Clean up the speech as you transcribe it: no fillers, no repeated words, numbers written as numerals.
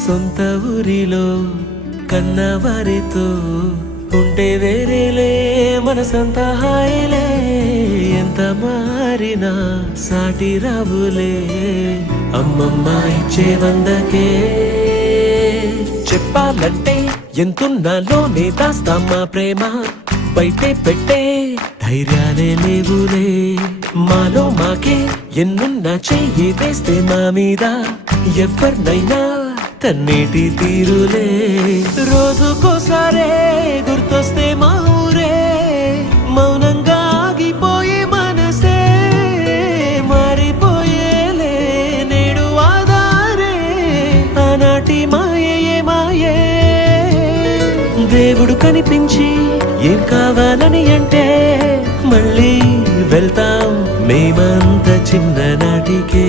సొంత ఊరిలో కన్నవారితో ఉంటే వేరేలే మనసంతా హాయిలే ఎంత మారినా సాటి రావులే అమ్మమ్మ ఇచ్చే వందకే చెప్పాలంటే ఎంతున్నాలోనే దాస్తామా ప్రేమ బయటే పెట్టే ధైర్యాలే లేవులే మాలో మాకే ఎన్నున్నా చెయ్యి వేస్తే మా మీద ఎవరినైనా తన్నేటి తీరులే రోజుకోసారే గుర్తొస్తే మా ఊరే మౌనంగా ఆగిపోయే మనసే మారిపోయేలే నేడు ఆధారే ఆనాటి మాయే మాయే దేవుడు కనిపించి ఏం కావాలని అంటే మళ్ళీ వెళ్తాం మేమంత చిన్ననాటికే